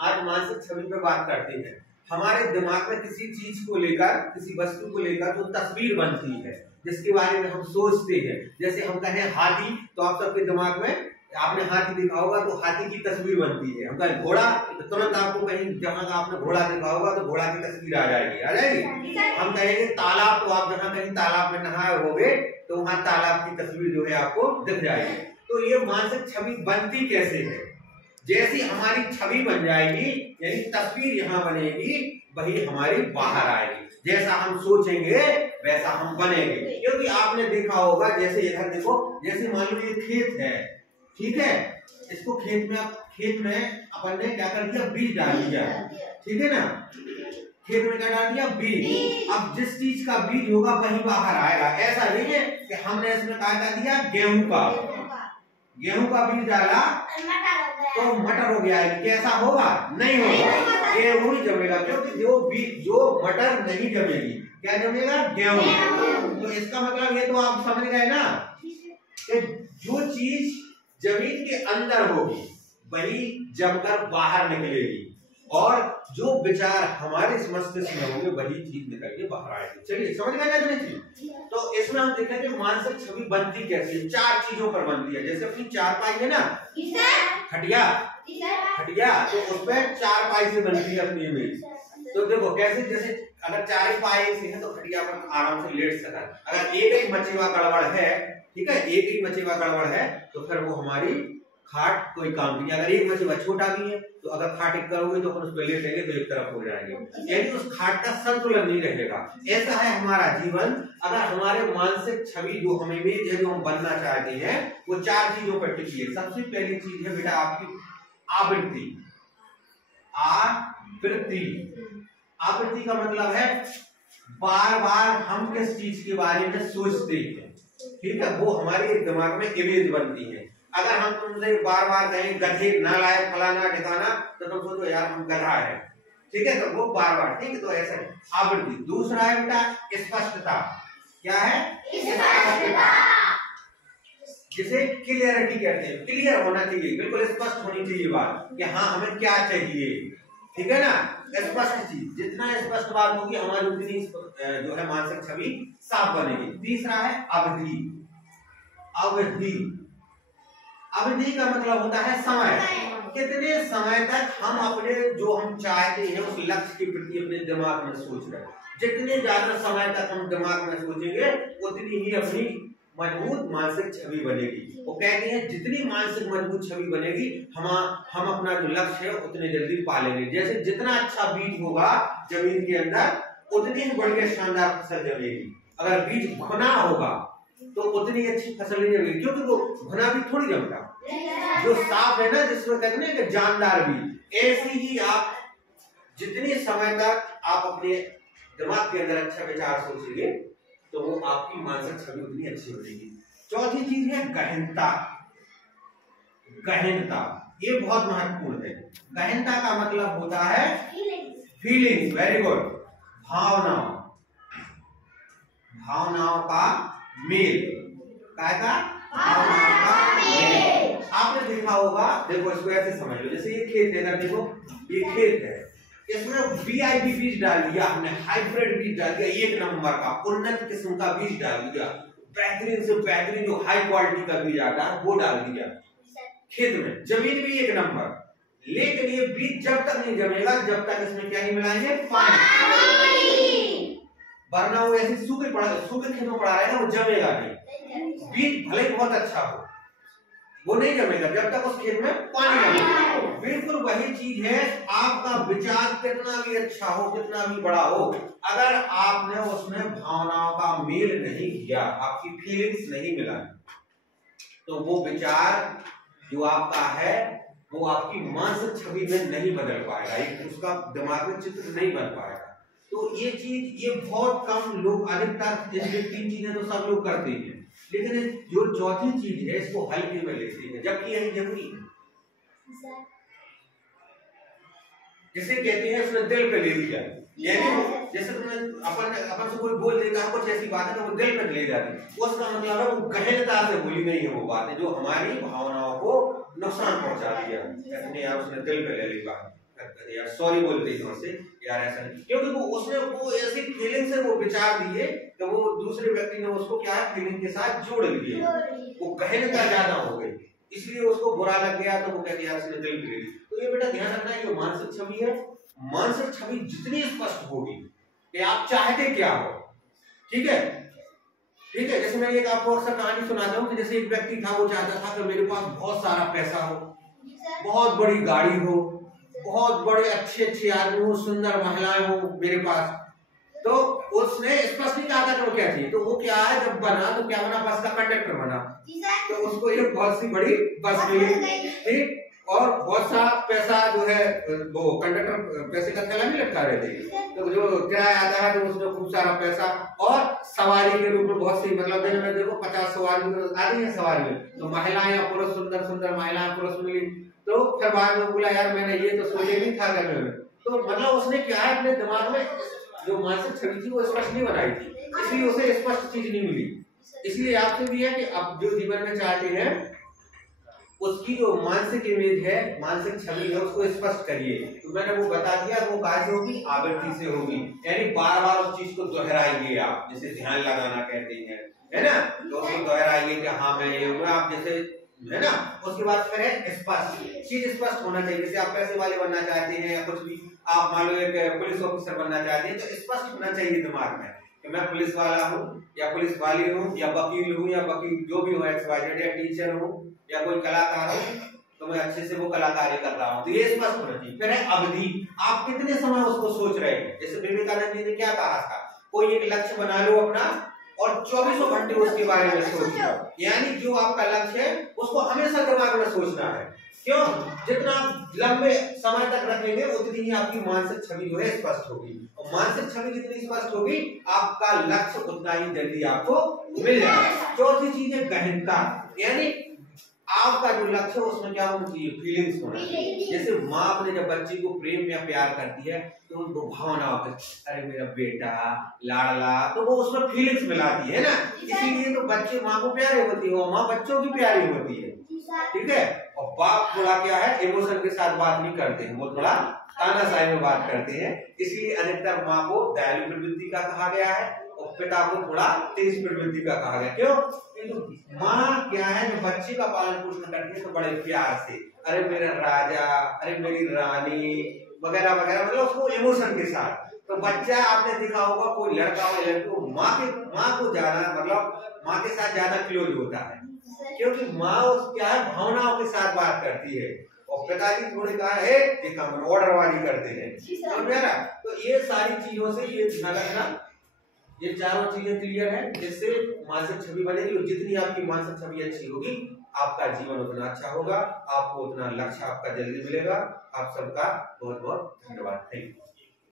आज मानसिक छवि पे बात करते हैं। हमारे दिमाग में किसी चीज को लेकर, किसी वस्तु को लेकर जो तस्वीर बनती है, जिसके बारे में हम सोचते हैं। जैसे हम कहें हाथी, तो आप सबके दिमाग में आपने हाथी देखा होगा तो हाथी की तस्वीर बनती है। हम कहें घोड़ा, तो तुरंत आपको कहीं जहां का आपने घोड़ा देखा होगा तो घोड़ा की तस्वीर आ जाएगी, आ जाएगी। हम कहेंगे तालाब, तो आप जहां कहीं तालाब में नहाए होगे तो वहां तालाब की तस्वीर जो है आपको दिख जाएगी। तो ये मानसिक छवि बनती कैसे है? जैसी हमारी छवि बन जाएगी, यानी तस्वीर यहाँ बनेगी, वही हमारी बाहर आएगी। जैसा हम सोचेंगे वैसा हम बनेंगे। क्योंकि आपने देखा होगा, जैसे इधर देखो, जैसे मान लो ये खेत है, ठीक है, इसको खेत में अपन ने क्या कर दिया, बीज डाल दिया, ठीक है ना। खेत में क्या डाल दिया, बीज। अब जिस चीज का बीज होगा वही बाहर आएगा। ऐसा नहीं है कि हमने इसमें क्या कर दिया, गेहूं का बीज डाला तो मटर हो गया। कैसा होगा, नहीं होगा, गेहूं ही जमेगा। क्योंकि जो मटर नहीं जमेगी, क्या जमेगा, गेहूं। तो इसका मतलब ये तो आप समझ गए ना कि जो चीज जमीन के अंदर होगी वही जमकर बाहर निकलेगी, और जो विचार हमारे मस्तिष्क में होंगे वही चीज निकल के बाहर आएगी। चलिए समझ गए ना चीज। तो इसमें हम देखें कि मानसिक छवि बनती कैसे है। 4 चीजों पर बनती है। जैसे अपनी चारपाई है ना, खटिया, तो उस पर 4 पाई से बनती है अपनी इमेज। तो देखो कैसे, जैसे अगर 4 पाई से है तो खटिया पर आराम से लेट सका। अगर एक ही मचेवा गड़बड़ है, ठीक है, एक ही मचेवा गड़बड़ है तो फिर वो हमारी खाट कोई काम की नहीं। अगर एक मचेवा छोटा भी है तो अगर खाट एक करोगे तो उस पर लेटेंगे तो एक तरफ हो जाएंगे, यानी उस खाट का संतुलन नहीं रहेगा। ऐसा है हमारा जीवन। अगर हमारे मानसिक छवि जो हमें इमेज है, जो हम बनना चाहते हैं, वो 4 चीजों पर टिकी है। सबसे पहली चीज है बेटा आपकी आवृत्ति। आवृत्ति का मतलब है बार बार हम किस चीज के बारे में सोचते हैं, ठीक है, वो हमारे दिमाग में इमेज बनती है। अगर हम तुमसे बार बार कहें गधे, नालायक, फलाना ठिकाना, तो तुम सोचो यार हम गधा है, ठीक है, तो वो बार बार, ठीक है, तो ऐसा है आवृत्ति। दूसरा है बेटा स्पष्टता। क्या है, स्पष्टता, जिसे क्लियरिटी कहते हैं। क्लियर होना चाहिए, बिल्कुल स्पष्ट होनी चाहिए बात कि हाँ हमें क्या चाहिए, ठीक है ना। स्पष्ट चीज, जितना स्पष्ट बात होगी हमारी उतनी जो है मानसिक छवि साफ बनेगी। तीसरा है अवधि। अवधि का मतलब होता है समय। कितने समय तक हम अपने जो हम चाहते हैं उस लक्ष्य के प्रति अपने दिमाग में सोच रहे हैं। जितने ज्यादा समय तक हम दिमाग में सोचेंगे उतनी ही अपनी मजबूत मानसिक छवि बनेगी। वो कहते हैं जितनी मानसिक मजबूत छवि बनेगी, हम अपना जो लक्ष्य है उतने जल्दी पा लेंगे। जैसे जितना अच्छा बीज होगा जमीन के अंदर, उतनी ही बढ़िया शानदार फसल जमेगी। अगर बीज घुना होगा तो उतनी अच्छी फसल नहीं जमेगी, क्योंकि वो घुना भी थोड़ी जमता। जो साफ है ना, जिसमें कहते हैं कि जानदार बीज, ऐसी ही आप जितने समय तक आप अपने दिमाग के अंदर अच्छा विचार सोचेंगे तो वो आपकी मानसिक छवि उतनी अच्छी बनेगी। चौथी चीज है गहनता। ये बहुत महत्वपूर्ण है। गहनता का मतलब होता है फीलिंग्स। Very good. भावनाओं का मेल। आपने देखा होगा, देखो इसको ऐसे समझ लो, जैसे ये खेत है ना, देखो ये खेत है, इसमें वीआईपी बीज डाल दिया हमने, हाइब्रिड बीज डाल दिया, 1 नंबर का उन्नत किस्म का बीज डाल दिया, बेहतरीन से बेहतरीन जो हाई क्वालिटी का बीज आता है वो डाल दिया खेत में। जमीन भी 1 नंबर, लेकिन ये बीज जब तक नहीं जमेगा जब तक इसमें क्या नहीं मिलाएंगे, पानी। वरना वो ऐसे सूखे खेत में पड़ा रहेगा, वो जमेगा नहीं। बीज भले ही बहुत अच्छा हो, वो नहीं जमेगा जब तक उस खेत में पानी ना हो। बिल्कुल वही चीज है, आपका विचार कितना भी अच्छा हो, कितना भी बड़ा हो, अगर आपने उसमें भावनाओं का मेल नहीं किया, आपकी फीलिंग्स नहीं मिला, तो वो विचार जो आपका है वो आपकी मानसिक छवि में नहीं बदल पाएगा, उसका दिमाग में चित्र नहीं बन पाएगा। तो ये चीज, ये बहुत कम लोग, अधिकतर ये 3 चीजें तो सब लोग करते हैं, लेकिन जो चौथी चीज है इसको हल्के में लेते हैं, जबकि यही जरूरी है। जिसे कहते हैं उसने दिल पे ले लिया, यानी जैसे तुमने अपन से कोई बोल देगा कुछ ऐसी बात है तो वो दिल पे ले जाती है, उसका मतलब है वो गहनता से बोली नहीं है, वो बात है जो हमारी भावनाओं को नुकसान पहुंचाती है। यार उसने दिल पे ले ली बात, सॉरी बोलते हैं उससे, यार ऐसा नहीं, क्योंकि वो उसने वो ऐसी फीलिंग से वो विचार दिए कि वो दूसरे व्यक्ति ने उसको क्या है फीलिंग के साथ जोड़ लिए, वो गहनता ज्यादा हो गई, इसलिए उसको बुरा लग गया तो वो कहते यार इसने दिल ले ली। तो ये बेटा ध्यान रखना, ये मानसिक छवि है। मानसिक छवि जितनी स्पष्ट होगी कि आप चाहते क्या हो, ठीक है, ठीक है। जैसे मैं एक आपको अक्सर कहानी सुनाता हूँ कि जैसे एक व्यक्ति था, वो चाहता था कि मेरे पास बहुत सारा पैसा हो, बहुत बड़ी गाड़ी हो, बहुत बड़े अच्छे अच्छे आदमी हो, सुंदर महिलाएं हो मेरे पास। तो उसने स्पष्ट नहीं कहा था कि वो क्या चाहिए, तो वो क्या है जब बना तो क्या बना, बस का कंडक्टर बना। तो उसको एक बहुत सी बड़ी बस मिली, ठीक, और बहुत सा पैसा जो है वो कंडक्टर पैसे का थैला नहीं लटका रहे थे, तो जो किराया आता है तो उसमें खूब सारा पैसा, और सवारी के रूप में बहुत सी, मतलब दिन में देखो 50 सवारी आती है सवारी में, तो महिलाएं या पुरुष, सुंदर सुंदर महिलाएं पुरुष मिली। तो फिर बाद में बोला यार मैंने ये तो सोचे नहीं था करने में। तो मतलब उसने क्या है अपने दिमाग में जो मानसिक छवि थी वो स्पष्ट नहीं बनाई थी, इसलिए उसे स्पष्ट चीज नहीं मिली। इसलिए आपसे भी है कि आप जो जीवन में चाहते हैं उसकी जो मानसिक इमेज है, मानसिक छवि है, उसको स्पष्ट करिए। तो मैंने वो बता दिया, वो कहाँ होगी, आवृत्ति से होगी, यानी बार बार उस चीज को दोहराइए आप, जैसे ध्यान लगाना कहते हैं, है ना, तो उसको दोहराइए कि हाँ मैं ये हूँ, आप जैसे, है ना। उसके बाद फिर है स्पष्ट, चीज स्पष्ट होना चाहिए। जैसे आप पैसे वाले बनना चाहते हैं या कुछ भी, आप मान लो एक पुलिस ऑफिसर बनना चाहते हैं, तो स्पष्ट होना चाहिए दिमाग में कि मैं पुलिस वाला हूँ या पुलिस वाली हूँ या वकील हूँ या वकील जो भी हो, XYZ, या टीचर हूँ या कोई कलाकार हो, तो मैं अच्छे से वो कलाकारी कर रहा हूँ, तो ये स्पष्ट होना चाहिए। फिर है अवधि, आप कितने समय उसको सोच रहे हैं। जैसे विवेकानंद जी ने क्या कहा था, कोई एक लक्ष्य बना लो अपना और 24 घंटे उसके बारे में सोचो, यानी जो आपका लक्ष्य है उसको हमेशा दिमाग में सोचना है। क्यों, जितना लंबे समय तक रखेंगे उतनी ही आपकी मानसिक छवि जो है स्पष्ट होगी, और मानसिक छवि जितनी स्पष्ट होगी आपका लक्ष्य उतना ही जल्दी आपको मिल जाएगा। चौथी चीज है गहनता, यानी आपका जो लक्ष्य है उसमें क्या होना चाहिए, फीलिंग्स होना चाहिए। जैसे माँ अपने जब बच्ची को प्रेम या प्यार करती है तो उनको भावना होती है, अरे मेरा बेटा लाडला, तो वो उसमें फीलिंग्स मिलाती है ना, इसीलिए तो बच्चे माँ को प्यारे होती है और माँ बच्चों की प्यारी होती है, ठीक है। और बाप थोड़ा क्या है, इमोशन के साथ बात नहीं करते हैं, वो थोड़ा तानाशाही में बात करते हैं, इसलिए अधिकतर माँ को दयालु प्रवृत्ति का कहा गया है और पिता को थोड़ा तेज प्रवृत्ति का कहा गया। क्यों, क्योंकि माँ क्या है, जो बच्चे का पालन पोषण करती है तो बड़े प्यार से, अरे मेरा राजा, अरे मेरी रानी वगैरह वगैरह, मतलब उसको इमोशन के साथ। तो बच्चा आपने देखा होगा, कोई लड़का हो लड़की हो, माँ को ज्यादा, मतलब माँ के साथ ज्यादा क्लोज होता है, क्योंकि माँ क्या है, भावनाओं के साथ बात करती है, और पिताजी थोड़े कहा है ये काम ऑर्डर वाली करते हैं। तो ये सारी चीजों से ये ध्यान रखना, ये चारों चीजें क्लियर है, जिससे मानसिक छवि बनेगी, और जितनी आपकी मानसिक छवि अच्छी होगी आपका जीवन उतना अच्छा होगा, आपको उतना लक्ष्य आपका जल्दी मिलेगा। आप सबका बहुत बहुत धन्यवाद, थैंक यू।